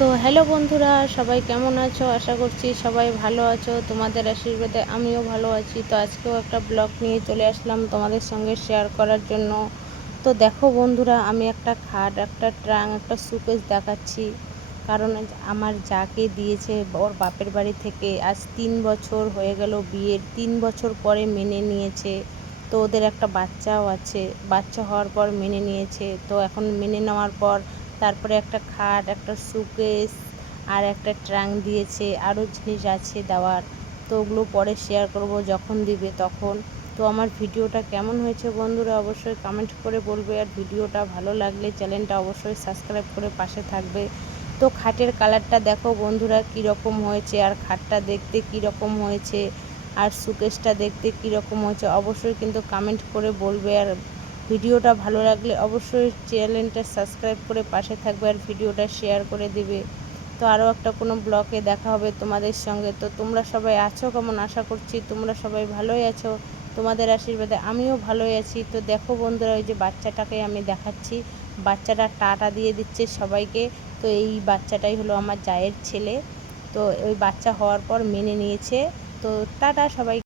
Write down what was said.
তো হ্যালো বন্ধুরা, সবাই কেমন আছো? আশা করছি সবাই ভালো আছো। তোমাদের আশীর্বাদে আমিও ভালো আছি। তো আজকেও একটা ব্লগ নিয়ে চলে আসলাম তোমাদের সঙ্গে শেয়ার করার জন্য। তো দেখো বন্ধুরা, আমি একটা খাট, একটা ট্রাং, একটা সুকেস দেখাচ্ছি। কারণ আমার যাকে দিয়েছে ওর বাপের বাড়ি থেকে আজ 3 বছর হয়ে গেল বিয়ের, 3 বছর পরে মেনে নিয়েছে। তো ওদের একটা বাচ্চাও আছে, বাচ্চা হওয়ার পর মেনে নিয়েছে। তো এখন মেনে নেওয়ার পর তারপরে একটা খাট, একটা সুকেস আর একটা ট্রাঙ্ক দিয়েছে, আরও জিনিস আছে দেওয়ার। তো ওগুলো পরে শেয়ার করব যখন দিবে তখন। তো আমার ভিডিওটা কেমন হয়েছে বন্ধুরা অবশ্যই কমেন্ট করে বলবে, আর ভিডিওটা ভালো লাগলে চ্যানেলটা অবশ্যই সাবস্ক্রাইব করে পাশে থাকবে। তো খাটের কালারটা দেখো বন্ধুরা কীরকম হয়েছে, আর খাটটা দেখতে কীরকম হয়েছে, আর সুকেসটা দেখতে কীরকম হয়েছে অবশ্যই কিন্তু কমেন্ট করে বলবে। আর ভিডিওটা ভালো লাগলে অবশ্যই চ্যানেলটা সাবস্ক্রাইব করে পাশে থাকবে, আর ভিডিওটা শেয়ার করে দিবে। তো আরও একটা কোনো ব্লগে দেখা হবে তোমাদের সঙ্গে। তো তোমরা সবাই আছো কেমন? আশা করছি তোমরা সবাই ভালোই আছো। তোমাদের আশীর্বাদে আমিও ভালোই আছি। তো দেখো বন্ধুরা, ওই যে বাচ্চাটাকে আমি দেখাচ্ছি, বাচ্চাটা টাটা দিয়ে দিচ্ছে সবাইকে। তো এই বাচ্চাটাই হলো আমার জায়ের ছেলে। তো ওই বাচ্চা হওয়ার পর মেনে নিয়েছে। তো টাটা সবাই।